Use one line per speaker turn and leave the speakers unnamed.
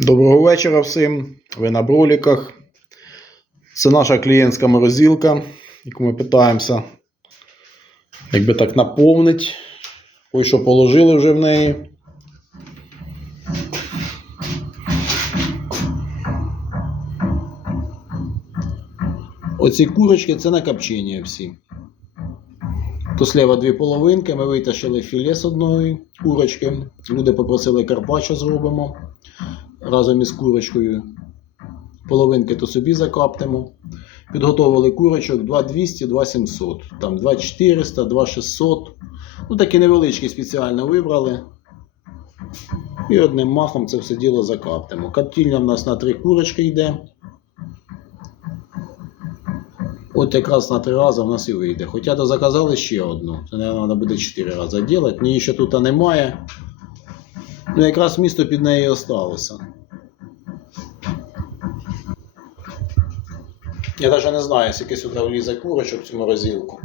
Доброго вечора всім. Ви на броліках. Це наша клієнтська морозилка, яку ми питаємося, якби так наповнити. Ой, що положили вже в неї. Оці курочки це на копчення всі. То слева дві половинки, ми витащили філе з одної курочки. Люди попросили карпаччо зробимо разом із курочкою. Половинки то собі закаптимо. Підготовили курочок 2200, 2700. Там 2400, 2600. Ну такі невеличкі спеціально вибрали. І одним махом це все діло закаптимо. Коптільня в нас на три курочки йде. От якраз на три рази в нас і вийде. Хоча то заказали ще одну. Це, мабуть, треба буде чотири рази робити. Ні, ще тут немає. Ну, якраз місто під нею осталося. Я навіть не знаю, скільки сюди влізе курочок в цю морозилку.